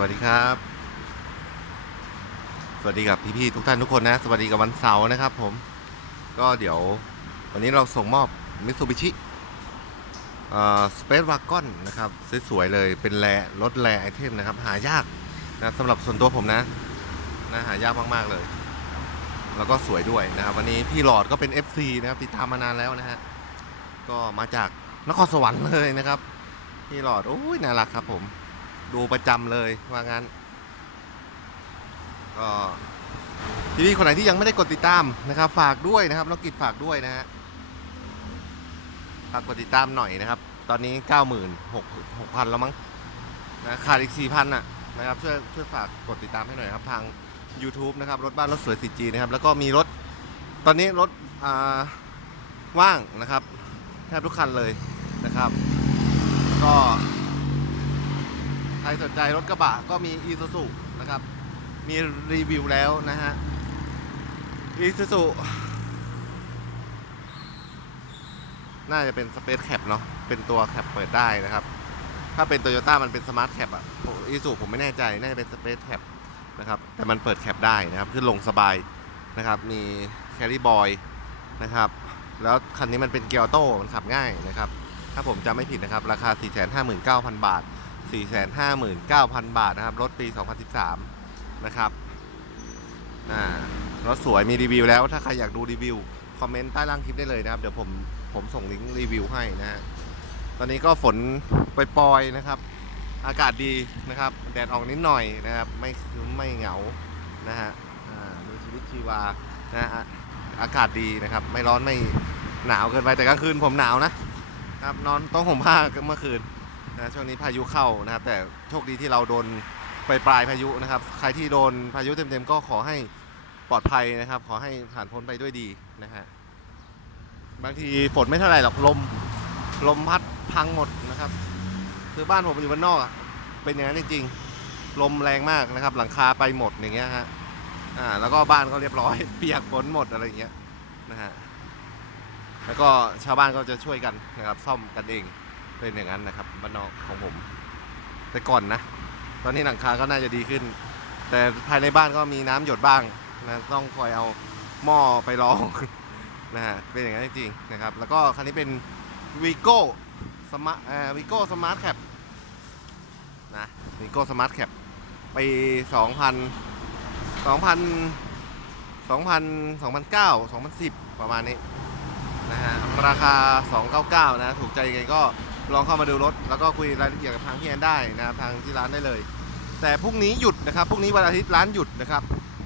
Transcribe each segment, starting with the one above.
วัสดีครับ สวัสดีกับพี่ๆทุกท่านทุกคนนะ สวัสดีกับวันเสาร์นะครับผม ก็เดี๋ยววันนี้เราส่งมอบมิ t ซูบิชิเอ่อสเปซวากอนนะครับสวยๆเลยเป็นแรรถแรไอเทมนะครับ หายากนะสำหรับส่วนตัวผมนะนะหายากมากๆเลย แล้วก็สวยด้วยนะครับ วันนี้พี่หลอดก็เป็น FC นะครับติดตามมานานแล้วนะฮะก็มาจากนครสวรรค์เลยนะครับ พี่หลอดโอ้ยน่ารักครับผม ดูประจำเลยว่างั้นก็พี่ๆคนไหนที่ยังไม่ได้กดติดตามนะครับ ฝากด้วยนะครับน้องกิจฝากด้วยนะฮะฝากกดติดตามหน่อยนะครับ ตอนนี้9 6 0 0 6,000แล้วมั้งนะขาดอีก4,000น่ะนะครับช่วยช่วยฝากกดติดตามให้หน่อยครับทาง YouTube นะครับรถบ้านรถสวย 4G นะครับ แล้วก็มีรถตอนนี้รถว่างนะครับ แทบทุกคันเลยนะครับ ก็ ใครสนใจรถกระบะก็มี e s u z u นะครับ มีรีวิวแล้วนะฮะ e s u z u น่าจะเป็น Space Cap เนาะ เป็นตัวแคปเปิดได้นะครับ ถ้าเป็น Toyota มันเป็น Smart Cap อะอีซูผมไม่แน่ใจ น่าจะเป็น Space Cap นะครับ แต่มันเปิดแคปได้นะครับ ขึ้นลงสบายนะครับ มี Carry Boy นะครับ แล้วคันนี้มันเป็นเกียร์โต้ มันขับง่ายนะครับ ถ้าผมจำไม่ผิดนะครับ ราคา 459,000 บาท 459,000 บาทนะครับ รถปี 2013 นะครับอ่ารถสวยมีรีวิวแล้วถ้าใครอยากดูรีวิว คอมเมนต์ใต้ล่างคลิปได้เลยนะครับ เดี๋ยวผมผมส่งลิงก์รีวิวให้นะฮะตอนนี้ก็ฝนปล่อยๆนะครับ อากาศดีนะครับ แดดออกนิดหน่อยนะครับ ไม่ไม่เหงานะฮะอ่ามีชีวิตชีวานะฮะอากาศดีนะครับ ไม่ร้อนไม่หนาวเกินไปแต่กลางคืนผมหนาวนะครับ นอนต้องห่มผ้าเมื่อคืน นะช่วงนี้พายุเข้านะครับ แต่โชคดีที่เราโดนไปปลายพายุนะครับ ใครที่โดนพายุเต็มๆก็ขอให้ปลอดภัยนะครับ ขอให้ผ่านพ้นไปด้วยดีนะฮะบางทีฝนไม่เท่าไหร่หรอกลมลมพัดพังหมดนะครับ คือบ้านผมอยู่บ้านนอกเป็นอย่างนั้นจริงๆลมแรงมากนะครับ หลังคาไปหมดอย่างเงี้ยฮะอ่าแล้วก็บ้านก็เรียบร้อย เปียกฝนหมดอะไรอย่างเงี้ยนะฮะแล้วก็ชาวบ้านก็จะช่วยกันนะครับ ซ่อมกันเอง เป็นอย่างนั้นนะครับบ้านนอกของผม แต่ก่อนนะ ตอนนี้หลังคาก็น่าจะดีขึ้น แต่ภายในบ้านก็มีน้ำหยดบ้างนะต้องคอยเอาหม้อไปรองนะฮะเป็นอย่างนั้นจริงๆนะครับ แล้วก็คันนี้เป็นวีโก้สมาร์ทวีโก้สมาร์ทแคปนะวีโก้สมาร์ทแคปปีสองพันสองพันสองพันสองพันเก้าสองพันสิบประมาณนี้นะฮะราคา 299 นะ ถูกใจยังไงก็ ลองเข้ามาดูรถ แล้วก็คุยรายละเอียดกับทางพี่แอนได้นะครับทางที่ร้านได้เลย แต่พรุ่งนี้หยุดนะครับพรุ่งนี้วันอาทิตย์ร้านหยุดนะครับ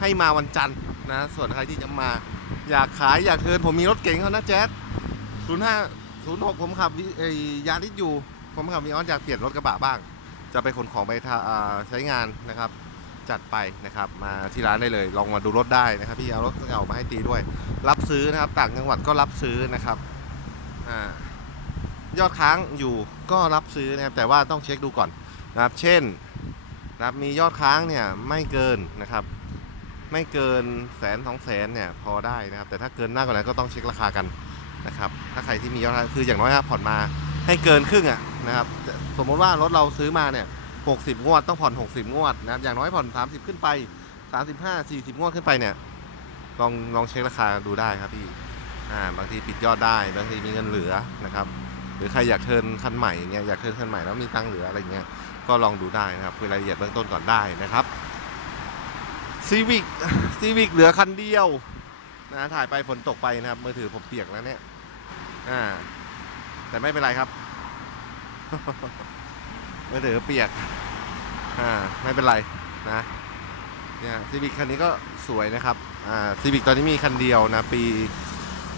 ให้มาวันจันทร์นะส่วนใครที่จะมาอยากขายอยากเทินผมมีรถเก๋งเขานะแจ๊ด05 06ผมขับวิเอ่ยยาริสอยู่ผมขับมีออนอยากเปลี่ยนรถกระบะบ้าง จะไปขนของไปใช้งานนะครับ จัดไปนะครับมาที่ร้านได้เลย ลองมาดูรถได้นะครับพี่เอารถเก่ามาให้ตีด้วย รับซื้อนะครับ ต่างจังหวัดก็รับซื้อนะครับอ่า ยอดค้างอยู่ก็รับซื้อนะครับแต่ว่าต้องเช็คดูก่อนนะครับ เช่นนะครับมียอดค้างเนี่ยไม่เกินนะครับ ไม่เกินแสนสองแสนเนี่ยพอได้นะครับ แต่ถ้าเกินมากกว่านั้นก็ต้องเช็คราคากันนะครับ ถ้าใครที่มียอดค้างคืออย่างน้อยครับผ่อนมาให้เกินครึ่งอะนะครับสมมติว่ารถเราซื้อมาเนี่ย60 งวดต้องผ่อน 60 งวดนะครับอย่างน้อยผ่อน 30 ขึ้นไป 35 40 งวดขึ้นไปเนี่ยลองลองเช็คราคาดูได้ครับพี่อ่าบางทีปิดยอดได้ บางทีมีเงินเหลือนะครับ หรือใครอยากเทิร์นคันใหม่เงี้ยอยากเทิร์นคันใหม่แล้วมีตังค์เหลืออะไรเงี้ยก็ลองดูได้นะครับคุยรายละเอียดเบื้องต้นก่อนได้นะครับซีวิกซีวิกเหลือคันเดียวนะถ่ายไปฝนตกไปนะครับมือถือผมเปียกแล้วเนี่ยอ่าแต่ไม่เป็นไรครับมือถือเปียกอ่าไม่เป็นไรนะเนี่ยซีวิกคันนี้ก็สวยนะครับอ่าซีวิกตอนนี้มีคันเดียวนะปี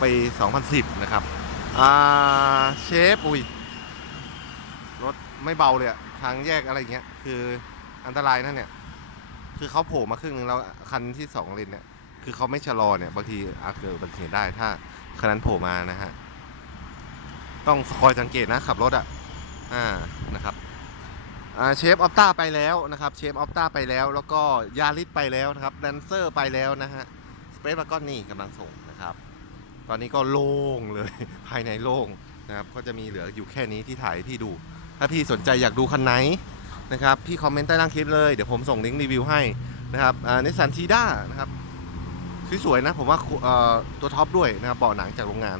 ปี 2010 นะครับ อ่าเชฟอุ้ยรถไม่เบาเลยอะทางแยกอะไรเงี้ย คืออันตรายนั่นเนี่ย คือเขาโผล่มาครึ่งหนึ่งแล้วคันที่สองเลนเนี่ย คือเขาไม่ชะลอเนี่ยบางทีอาจเกิดอุบัติเหตุได้ถ้าคันนั้นโผล่มานะฮะ ต้องคอยสังเกตนะขับรถอะอ่านะครับอ่าเชฟออฟต้าไปแล้วนะครับเชฟออฟต้าไปแล้ว แล้วก็ยาริสไปแล้วนะครับแดนเซอร์ไปแล้วนะฮะสเปซวากอนนี่กำลังส่ง ตอนนี้ก็โล่งเลยภายในโล่งนะครับก็จะมีเหลืออยู่แค่นี้ที่ถ่ายให้พี่ดู ถ้าพี่สนใจอยากดูคันไหนนะครับพี่คอมเมนต์ใต้ล่างคลิปเลยเดี๋ยวผมส่งลิงก์รีวิวให้นะครับนิสสันทีด้านะครับสวยๆนะผมว่าเอ่อตัวท็อปด้วยนะครับเบาะหนังจากโรงงาน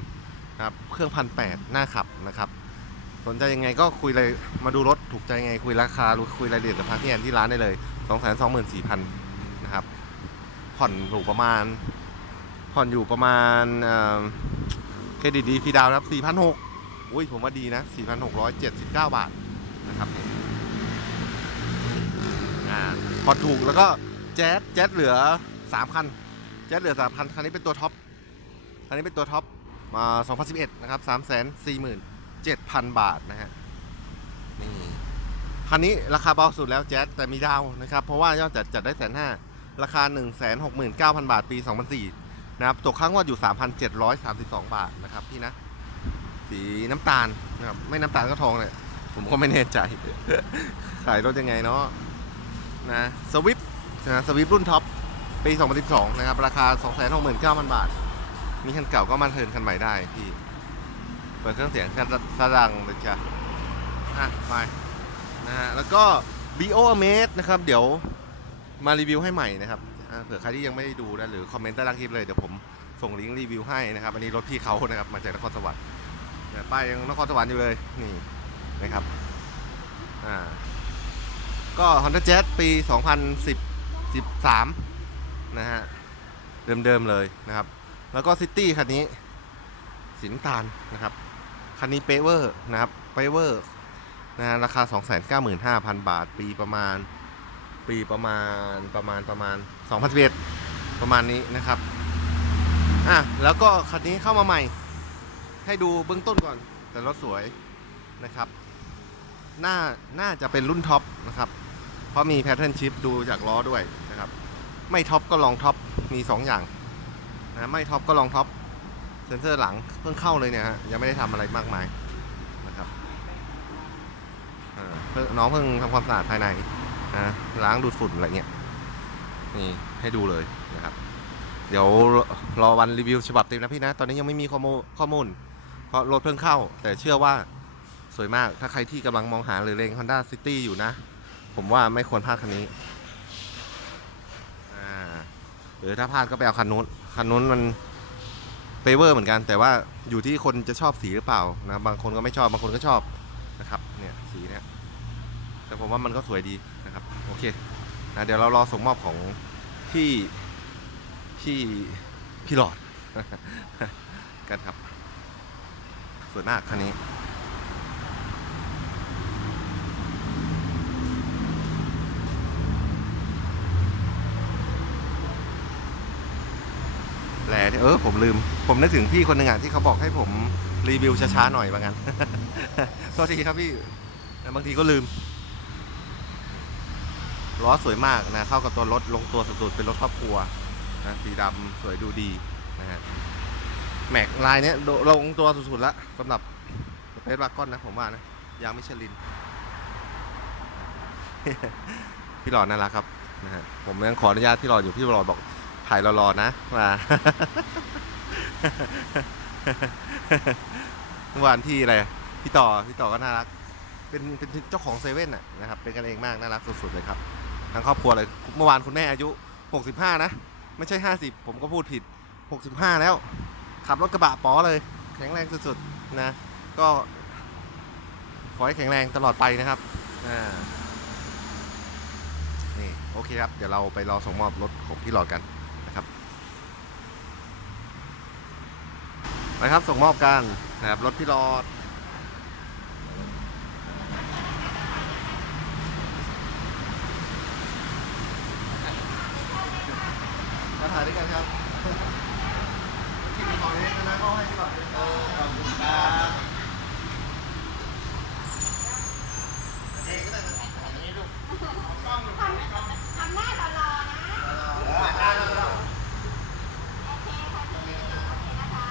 นะครับเครื่องพันแปดหน้าขับนะครับสนใจยังไงก็คุยเลยมาดูรถถูกใจยังไงคุยราคาหรือคุยรายละเอียดกับทางพี่แอนที่ร้านได้เลย 2 2 4 0 0 0นะครับผ่อนอยู่ประมาณ ผ่อนอยู่ประมาณเครดิตดีฟีดาวน์นะครับ4,600อุ้ยผมว่าดีนะ 4,679 บาทนะครับผ่อนถูกแล้วก็แจ๊สแจ๊สเหลือ 3 คัน แจ๊สเหลือ 3 คัน คันนี้เป็นตัวท็อป คันนี้เป็นตัวท็อปมา2011 นะครับ 347,000 บาทนะฮะ นี่ คันนี้ราคาเบาสุดแล้วแจ๊สแต่มีดาวนะครับ เพราะว่ายอดจัดจัดได้แสนห้าราคา 169,000 บาท ปี 2004 นะครับตกค้างว่าอยู่ 3,732 บาทนะครับพี่นะ สีน้ำตาลนะครับไม่น้ำตาลก็ทองเลยผมก็ไม่แน่ใจ ขายรถยังไงเนาะนะสวิฟนะสวิฟรุ่นท็อปปี 2012 นะครับ ราคา 269,000 บาท มีคันเก่าก็มาเทินคันใหม่ได้พี่ เปิดเครื่องเสียงสดังเลยจ้ะอะไปนะฮะแล้วก็ BO a m a z e นะครับ เดี๋ยวมารีวิวให้ใหม่นะครับ เผื่อใครที่ยังไม่ได้ดูนะหรือคอมเมนต์ใต้ล่างคลิปเลยเดี๋ยวผมส่งลิงก์รีวิวให้นะครับอันนี้รถพี่เขานะครับมาจากนครสวรรค์เนี่ยป้ายยังนครสวรรค์อยู่เลยนี่นะครับอ่าก็ Honda Jazz ปี 2010 13 นะฮะ เดิมๆเลยนะครับ แล้วก็ซิตี้คันนี้สีน้ำตาลนะครับ คันนี้เปเวอร์นะครับเปเวอร์นะฮะราคา 295,000 บาท ปีประมาณ ปีประมาณประมาณประมาณ2011ประมาณนี้นะครับอะแล้วก็คันนี้เข้ามาใหม่ ให้ดูเบื้องต้นก่อน แต่รถสวยนะครับน่าน่าจะเป็นรุ่นท็อปนะครับ เพราะมีแพทเทิร์นชิปดูจากล้อด้วยนะครับ ไม่ท็อปก็ลองท็อปมี 2 อย่างนะไม่ท็อปก็ลองท็อปเซนเซอร์หลังเพิ่งเข้าเลยเนี่ยฮะยังไม่ได้ทำอะไรมากมายนะครับเพิ่งน้องเพิ่งทำความสะอาดภายใน นะล้างดูดฝุ่นอะไรเงี้ยนี่ให้ดูเลยนะครับ เดี๋ยวรอวันรีวิวฉบับเต็มนะพี่นะ ตอนนี้ยังไม่มีข้อมูลข้อมูล เพราะรถเพิ่งเข้า แต่เชื่อว่าสวยมากถ้าใครที่กำลังมองหาหรือเลง Honda City อยู่นะ ผมว่าไม่ควรพลาดคันนี้หรือถ้าพลาดก็ไปเอาคันนู้นคันนู้นมันเปเวอร์เหมือนกัน แต่ว่าอยู่ที่คนจะชอบสีหรือเปล่านะบางคนก็ไม่ชอบบางคนก็ชอบนะครับเนี่ยสีเนี่ย แต่ผมว่ามันก็สวยดีนะครับ โอเคนะเดี๋ยวเรารอส่งมอบของพี่พี่พี่หลอดกันครับสวยมากคันนี้แหละเออผมลืม ผมนึกถึงพี่คนหนึ่งอะที่เขาบอกให้ผมรีวิวช้าๆหน่อยว่างั้นโทษทีครับพี่บางทีก็ลืม ล้อสวยมากนะเข้ากับตัวรถลงตัวสุดๆเป็นรถครอบครัวนะสีดำสวยดูดีนะฮะแม็กลายเนี้ยลงตัวสุดๆละสำหรับสเปซวากอนนะผมว่านะยางมิชลิน พี่หลอดน่ารักครับนะฮะผมยังขออนุญาตพี่หลอดอยู่พี่หลอดบอกถ่ายรอๆนะมาเมื่อวานที่อะไรพี่ต่อพี่ต่อก็น่ารัก เป็นเป็นเจ้าของเซเว่นน่ะนะครับเป็นกันเองมากน่ารักสุดๆเลยครับ ทั้งครอบครัวเลยเมื่อวานคุณแม่อายุ 65 นะ ไม่ใช่ 50 ผมก็พูดผิด 65 แล้ว ขับรถกระบะป๋อเลยแข็งแรงสุดๆนะ ก็ขอให้แข็งแรงตลอดไปนะครับอ่านี่โอเคครับ เดี๋ยวเราไปรอส่งมอบรถของพี่หลอดกันนะครับไปครับส่งมอบกันนะครับรถพี่หลอด มาถ่ายด้วยกันครับที่มีของเล่นนะก็ให้พี่หลอดด้วยขอบคุณครับเองก็ได้นะอันนี้ลูกกล้องลูกกล้อง ทำหน้าหล่อๆนะ ได้แล้ว โอเคค่ะพี่โอเคนะคะ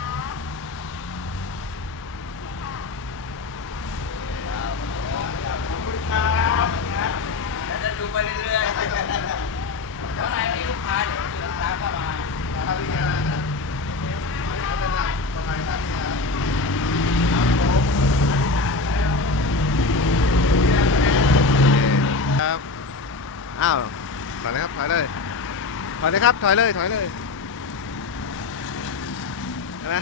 จะดูไปเรื่อยๆเมื่อไหร่มีลูกค้าเดี๋ยวมีลูกค้าเข้ามา โอ้าว ถอยนะครับ ถอยเลย ถ อยเลยครับ ถอยเลย ถอยเลยนะ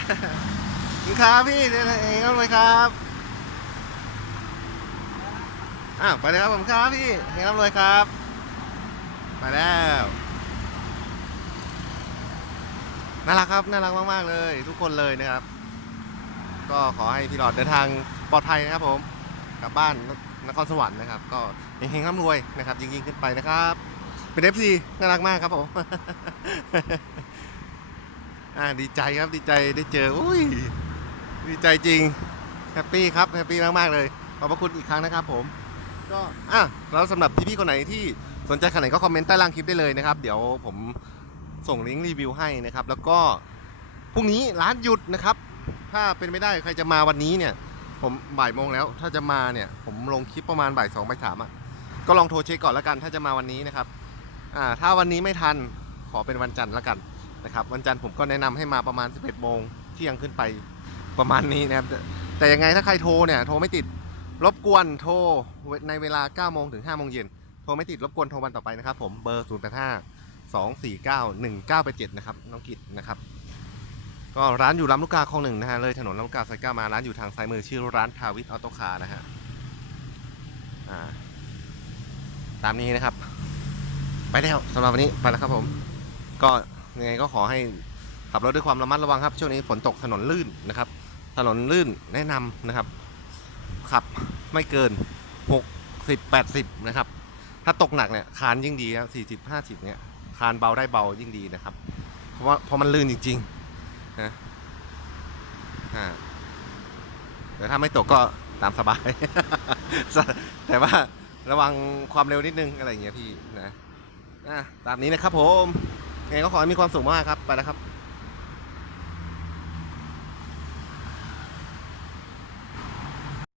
ครับพี่เดี๋ยวเองเอาเลยครับอ้าวไปเลยครับผมครับพี่เองเอาเลยครับ ไปแล้วน่ารักครับน่ารักมากๆเลย ทุกคนเลยนะครับ ก็ขอให้พี่หลอดเดินทางปลอดภัยนะครับผมกลับบ้านนครสวรรค์นะครับ ก็เฮงๆร่ำรวยนะครับยิ่งๆขึ้นไปนะครับ เป็น FC น่ารักมากครับผม อ่าดีใจครับดีใจได้เจออุ้ยดีใจจริงแฮปปี้ครับแฮปปี้มากๆเลยขอบพระคุณอีกครั้งนะครับ ผม ก็อะแล้วสำหรับพี่ๆคนไหนที่สนใจขนาดก็คอมเมนต์ใต้ล่างคลิปได้เลยนะครับ เดี๋ยวผมส่งลิงก์รีวิวให้นะครับ แล้วก็พรุ่งนี้ร้านหยุดนะครับ ถ้าเป็นไม่ได้ใครจะมาวันนี้เนี่ย ผมบ่ายโมงแล้ว ถ้าจะมาเนี่ย ผมลงคลิปประมาณบ่ายสองบ่ายสามอะก็ลองโทรเช็คก่อนแล้วกัน ถ้าจะมาวันนี้นะครับ อ่าถ้าวันนี้ไม่ทันขอเป็นวันจันทร์แล้วกันนะครับ วันจันทร์ผมก็แนะนำให้มาประมาณ 11โมงเที่ยงขึ้นไปประมาณนี้นะครับแต่แต่ยังไงถ้าใครโทรเนี่ยโทรไม่ติดรบกวนโทรในเวลา9โมงถึง5โมงเย็นโทรไม่ติดรบกวนโทรวันต่อไปนะครับผมเบอร์ 0 8 5 2 4 9 1 9 8 7 นะครับน้องกิตนะครับ ก็ร้านอยู่ลำลูกกาคลองหนึ่งนะฮะเลยถนนลำลูกกาซอยเก้ามาร้านอยู่ทางซ้ายมือชื่อร้านทาวิทออโตคาร์นะฮะตามนี้นะครับ ไปแล้วสำหรับวันนี้ไปแล้วครับผม ก็ยังไงก็ขอให้ขับรถด้วยความระมัดระวังครับ ช่วงนี้ฝนตกถนนลื่นนะครับ ถนนลื่นแนะนำนะครับ ขับไม่เกิน 60 80 นะครับ ถ้าตกหนักเนี่ยคานยิ่งดีครับ40 50 เนี่ยคานเบาได้เบายิ่งดีนะครับ เพราะว่าพราะมันลื่นจริงๆนะอ่าแต่ถ้าไม่ตกก็ตามสบาย แต่ว่าระวังความเร็วนิดนึงอะไรอย่างเงี้ยพี่นะ นะตามนี้นะครับผมไงก็ขอให้มีความสุขมากครับ ไปแล้วครับ